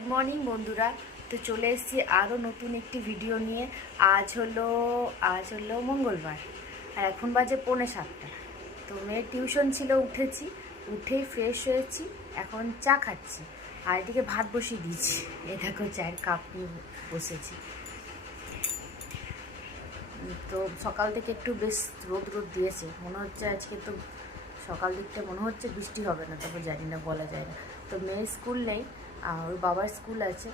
Good morning বন্ধুরা। তো চলে এসেছি আরও নতুন একটি ভিডিও নিয়ে। আজ হলো মঙ্গলবার আর এখন বাজে 6:45। তো মেয়ের টিউশন ছিল, উঠেছি, উঠেই ফ্রেশ হয়েছি, এখন চা খাচ্ছি আর এদিকে ভাত বসিয়ে দিয়েছি। এ দেখো চায়ের কাপ নিয়ে বসেছি। তো সকাল থেকে একটু বেশ রোদ দিয়েছে, মনে হচ্ছে আজকে তো সকাল দিকটা মনে হচ্ছে বৃষ্টি হবে না, তবে জানি না, বলা যায় না। তো মেয়ের স্কুল নেই আর ওর বাবার স্কুল আছে।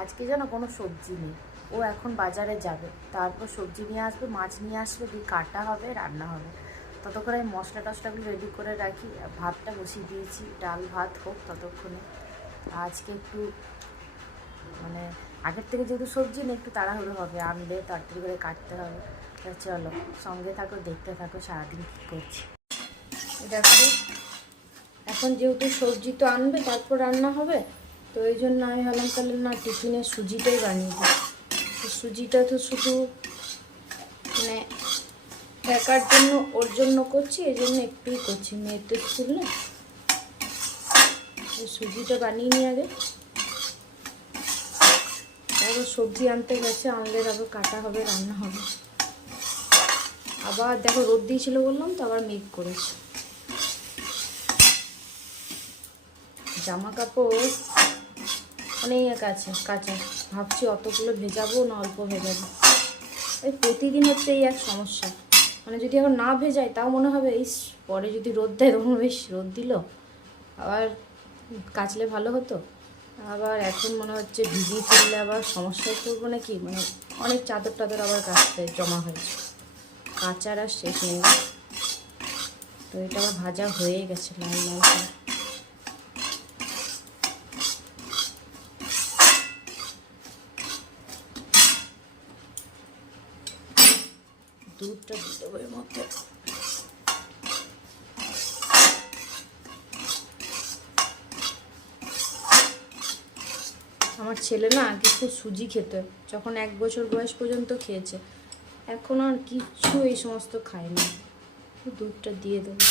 আজকে যেন কোনো সবজি নেই, ও এখন বাজারে যাবে, তারপর সবজি নিয়ে আসবে, মাছ নিয়ে আসবে, দিয়ে কাটা হবে, রান্না হবে। ততক্ষণে আমি মশলা টশলাগুলো রেডি করে রাখি, ভাতটা বসিয়ে দিয়েছি, ডাল ভাত হোক ততক্ষণে। আজকে একটু মানে আগের থেকে যেহেতু সবজি নেই, একটু তাড়াহুড়ো হবে, আনলে তাড়াতাড়ি করে কাটতে হবে। চলো সঙ্গে থাকো, দেখতে থাকো সারাদিন কী করছি। দেখো এখন যেহেতু সবজি তো আনবে, তারপর রান্না হবে, তো এই জন্য আমি ভাবলাম তাহলে না টিফিনের সুজিটাই বানিয়ে দিই। তো সুজিটা তো শুধু মানে একার জন্য, ওর জন্য করছি, এই জন্য একটুই করছি, মেয়ের তো স্কুল না। সুজিটা বানিয়ে নিয়ে আগে, তারপর সবজি আনতে গেছে, আনলে আবার কাটা হবে, রান্না হবে। আবার দেখো রোদ দিয়েছিল বললাম তো, আবার মেঘ করেছে। জামা কাপড় অনেক আছে কাঁচা, ভাবছি অতগুলো ভেজাবো না অল্প ভেজাবো। এই প্রতিদিন হচ্ছে এই এক সমস্যা, মানে যদি এখন না ভেজাই তাও মনে হবে এই পরে যদি রোদ দেয় তখন বেশ রোদ দিল, আবার কাচলে ভালো হতো। আবার এখন মনে হচ্ছে ভিজিয়ে ফেললে আবার সমস্যায় পড়বো নাকি, মানে অনেক চাদর টাদর আবার কাচতে জমা হয়েছে, কাচার আর শেষ নেই। তো এটা আবার ভাজা হয়ে গেছে লাল লাল করে। দুধটা দিয়ে দেবো এর মধ্যে। আমার ছেলে না আগে খুব সুজি খেতে, যখন 1 বছর বয়স পর্যন্ত খেয়েছে, এখন আর কিচ্ছু এই সমস্ত খায় না। দুধটা দিয়ে দেবো।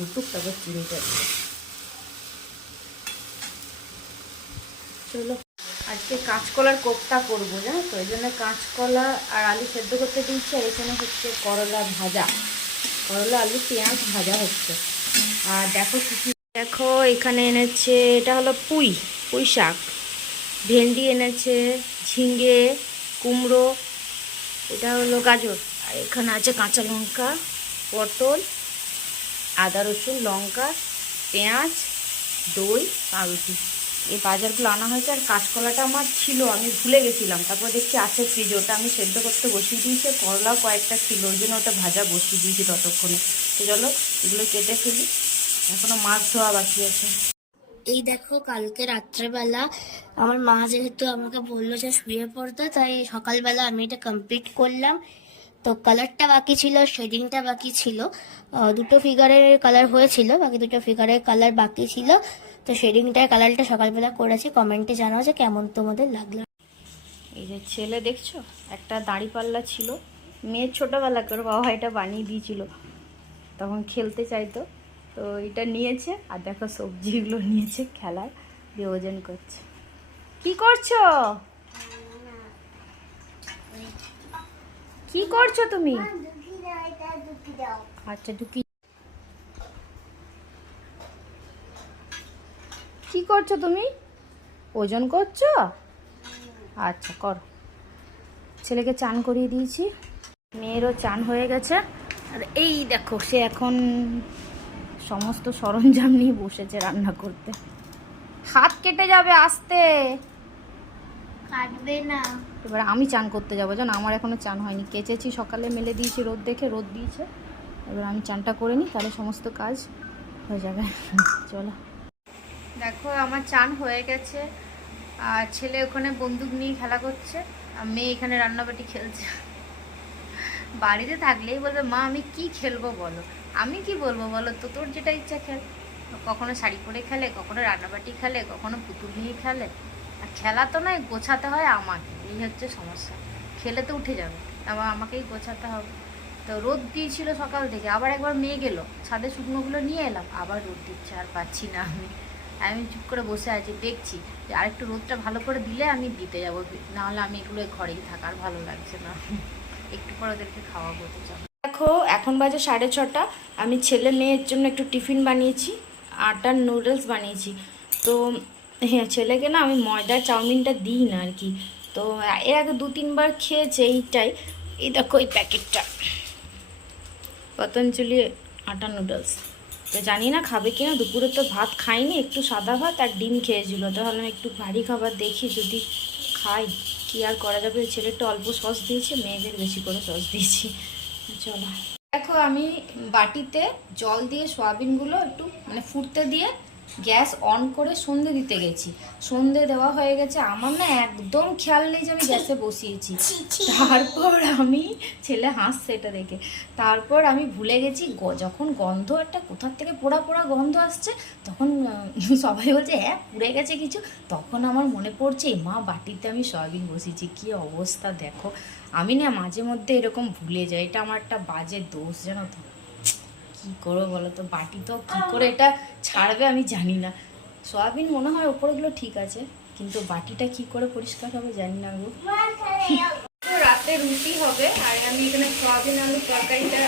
ফুটুক, তারপর চিনিটা দিয়ে। চলো আজকে কাঁচকলার কোপ্তা করবো, জানো তো, এই জন্য কাঁচকলা আর আলু সেদ্ধ করতে দিয়েছি, আর এখানে হচ্ছে করলা ভাজা, করলা আলু পেঁয়াজ ভাজা হচ্ছে। আর দেখো কী, দেখো এখানে এনেছে, এটা হলো পুঁই শাক, ভেন্ডি এনেছে, ঝিঙে, কুমড়ো, এটা হলো গাজর, আর এখানে আছে কাঁচা লঙ্কা, পটল, আদা রসুন লঙ্কা, পেঁয়াজ, দই, পাউরুটি। এই বাজারগুলো আনা হয়েছে। আর কাঁচকলাটা আমার ছিল, আমি ভুলে গেছিলাম, তারপর দেখছি আছে ফ্রিজে, ওটা আমি সেদ্ধ করতে বসিয়ে দিয়েছি। করলাও কয়েকটা ছিল, ওই জন্য ওটা ভাজা বসিয়ে দিয়েছি ততক্ষণে। তো চলো এগুলো কেটে ফেলি, এখনও মাছ ধোয়া বাকি আছে। এই দেখো কালকে রাত্রেবেলা আমার মা যেহেতু আমাকে বললো যে শুয়ে পড়তে, তাই সকালবেলা আমি এটা কমপ্লিট করলাম। তো কালারটা বাকি ছিল, শেডিংটা বাকি ছিল, দুটো ফিগারের কালার হয়েছিল, বাকি দুটো ফিগারের কালার বাকি ছিল। তো শেডিংটার কালারটা সকালবেলা করেছি, কমেন্টে জানাও যে কেমন তোমাদের লাগলো। এই যে ছেলে দেখছো, একটা দাঁড়িপাল্লা ছিল, মেয়ের ছোটোবেলা করে বাবা এটা বানিয়ে দিয়েছিল, তখন খেলতে চাইতো, তো এটা নিয়েছে। আর দেখো সবজিগুলো নিয়েছে খেলার, দিয়ে ওজন করছে। কি করছো, কি করছো তুমি? আচ্ছা ঢুকি, কি করছো তুমি? ওজন করছো? আচ্ছা করো। ছেলেকে চান করিয়ে দিয়েছি, মেয়েরও চান হয়ে গেছে। আর এই দেখো সে এখন সমস্ত সরঞ্জাম নিয়ে বসেছে রান্না করতে। হাত কেটে যাবে, আস্তে কাটবে না। এবার আমি চান করতে যাবো, জানো আমার এখনো চান হয়নি, কেচেছি সকালে, মেলে দিয়েছি, রোদ দেখে রোদ দিয়েছে। এবার আমি চানটা করে নিই, তাহলে সমস্ত কাজ হয়ে যাবে। চলো দেখো আমার চান হয়ে গেছে, আর ছেলে ওখানে বন্দুক নিয়ে খেলা করছে, আর মেয়ে এখানে রান্নাবাটি খেলছে। বাড়িতে থাকলেই বলবে মা আমি কি খেলবো বলো, আমি কি বলবো বলো, তো তোর যেটা ইচ্ছা খেল। কখনো শাড়ি পরে খেলে, কখনো রান্নাবাটি খেলে, কখনো পুতুল নিয়ে খেলে। আর খেলা তো নয়, গোছাতে হয় আমাকে, এই হচ্ছে সমস্যা। খেলে তো উঠে যাবে, আবার আমাকেই গোছাতে হবে। তো রোদ দিয়েছিল সকাল থেকে, আবার একবার মেয়ে গেল, ছাদে শুকনোগুলো নিয়ে এলাম, আবার রোদ দিচ্ছে, আর পাচ্ছি না আমি চুপ করে বসে আছি, দেখছি যে আরেকটু রোদটা ভালো করে দিলে আমি দিতে যাবো, নাহলে আমি এগুলো ঘরেই থাকার ভালো লাগছে না। একটু পর ওদেরকে খাওয়াবো তো যাবো। দেখো এখন বাজে 6:30, আমি ছেলে মেয়ের জন্য একটু টিফিন বানিয়েছি, আটার নুডলস বানিয়েছি। তো হ্যাঁ, ছেলেকে না আমি ময়দার চাউমিনটা দিই না আর কি। তো এর আগে 2-3 বার খেয়েছে এইটাই। এই দেখো এই প্যাকেটটা, পতঞ্জলি আটা নুডলস। তো জানি না খাবে কিনা, দুপুরে তো ভাত খাইনি, একটু সাদা ভাত আর ডিম খেয়েছিল, তো ভাবলাম একটু ভারী খাবার দেখি যদি খাই, কি আর করা যাবে। ছেলেটা অল্প সস দিয়েছে, মেয়েদের বেশি করে সস দিয়েছি। চলো দেখো, আমি বাটিতে জল দিয়ে সয়াবিনগুলো একটু মানে ফুটতে দিয়ে গ্যাস অন করে সন্ধে দিতে গেছি। সন্ধে দেওয়া হয়ে গেছে, আমার না একদম খেয়াল নেই যে আমি গ্যাসে বসিয়েছি। তারপর আমি, ছেলে হাসছে এটা দেখে, তারপর আমি ভুলে গেছি, যখন গন্ধ একটা কোথার থেকে পোড়া পোড়া গন্ধ আসছে, তখন সবাই বলছে হ্যাঁ পুড়ে গেছে কিছু, তখন আমার মনে পড়ছে মা বাটিতে আমি সয়াবিন বসিয়েছি, কি অবস্থা দেখো। আমি না মাঝে মধ্যে এরকম ভুলে যাই, এটা আমার একটা বাজে দোষ জানো তো। কী করবো বলো তো, বাটি তো কী করে এটা ছাড়বে আমি জানি না। সয়াবিন মনে হয় ওপরগুলো ঠিক আছে, কিন্তু বাটিটা কি করে পরিষ্কার হবে জানি না গো। রাতে রুটি হবে, আর আমি এখানে সয়াবিন আলু তরকারিটা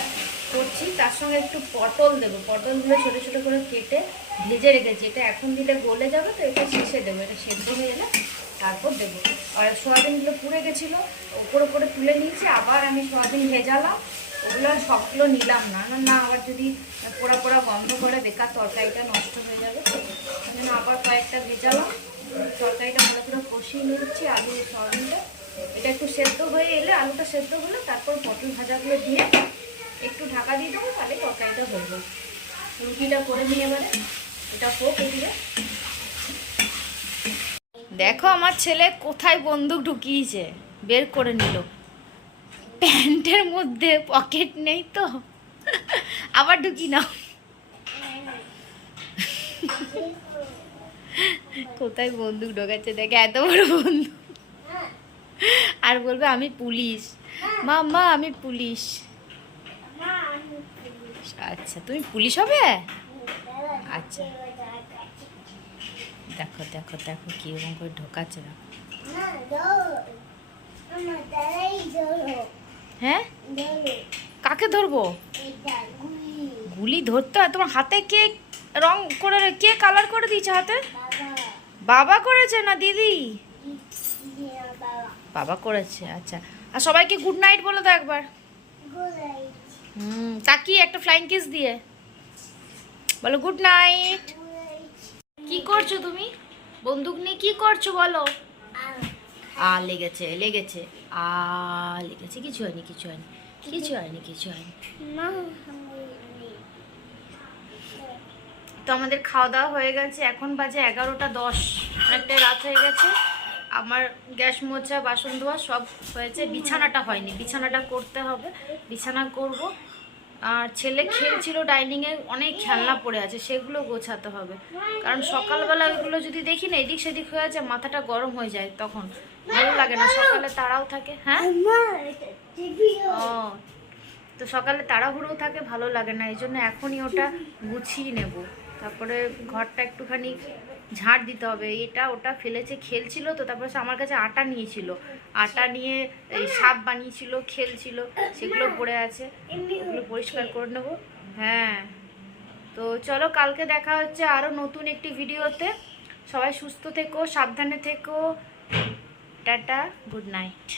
করছি, তার সঙ্গে একটু পটল দেবো। পটলগুলো ছোটো ছোটো করে কেটে ভেজে রেখেছি, এটা এখন দিলে গলে যাবে, তো এটা শেষে দেবো, এটা সেদ্ধ হয়ে গেলে তারপর দেবো। আর সয়াবিনগুলো পুড়ে গেছিলো, ওপরে তুলে নিয়েছি, আবার আমি সয়াবিন ভেজালাম, ওগুলো সবগুলো নিলাম না, না আবার যদি পোড়া পোড়া গন্ধ করে বেকার তরকারিটা নষ্ট হয়ে যাবে, সেই জন্য আবার কয়েকটা ভেজালাম। তরকারিটা ভালো করে কষিয়ে নিচ্ছি, আলু সয়াবিনটা, এটা একটু সেদ্ধ হয়ে এলে, আলুটা সেদ্ধ হলে তারপর পটল ভাজাগুলো দিয়ে একটু ঢাকা দিয়ে দেবো, তাহলে তরকারিটা হয়ে যাবে। রুটিটা করে নিয়ে এবারে এটা হোক এদিকে। দেখো আমার ছেলে কোথায় বন্দুক ঢুকিয়েছে, বের করে নিল, প্যান্টের মধ্যে পকেট নেই তো, আবার ঢুকি না। কোথায় বন্দুক ঢোকাচ্ছে দেখে, এত বড় বন্দুক, আর বলবে আমি পুলিশ, মা আমি পুলিশ। আচ্ছা তুমি পুলিশ হবে, আচ্ছা। দেখো দেখো দেখো কিরকম করে ঢোকাচ্ছে, দেখো। হ্যাঁ কাকে ধরবো, গুলি ধরতে হয়? তোমার হাতে কে রং করে, কে কালার করে দিয়েছে হাতে? বাবা করেছে না দিদি? বাবা করেছে, আচ্ছা। আর সবাইকে গুড নাইট বলে দাও একবার। তাকিয়ে একটা ফ্লাইং কিস দিয়ে বলো গুড নাইট। কি করছো তুমি, বন্দুক নিয়ে কি করছো বলো? লেগেছে লেগেছে, লেগেছে, কিছু হয়নি কিছু হয়নি কিছু হয়নি কিছু হয়নি। তো আমাদের খাওয়া দাওয়া হয়ে গেছে, এখন বাজে 11:10, অনেকটাই রাত হয়ে গেছে। আমার গ্যাস মোছা বাসন ধোয়া সব হয়েছে, বিছানাটা হয়নি, বিছানাটা করতে হবে, বিছানা করব। আর ছেলে খেলছিল ডাইনিংয়ে, অনেক খেলনা পড়ে আছে, সেগুলো গোছাতে হবে, কারণ সকালবেলা ওইগুলো যদি দেখি না এদিক সেদিক হয়ে আছে, মাথাটা গরম হয়ে যায়, তখন ভালো লাগে না, সকালে তাড়াও থাকে। হ্যাঁ ও, তো সকালে তাড়াহুড়োও থাকে, ভালো লাগে না, এই জন্য এখনই ওটা গুছিয়ে নেব। তারপরে ঘরটা একটুখানি ঝাড় দিতে হবে, এটা ওটা ফেলেছে, খেলছিল তো, তারপরে সে আমার কাছে আটা নিয়েছিল, আটা নিয়ে এই সাপ বানিয়েছিল, খেলছিল, সেগুলো পড়ে আছে, ওগুলো পরিষ্কার করে নেব। হ্যাঁ, তো চলো কালকে দেখা হচ্ছে আরও নতুন একটি ভিডিওতে। সবাই সুস্থ থেকো, সাবধানে থেকো, টাটা, গুড নাইট।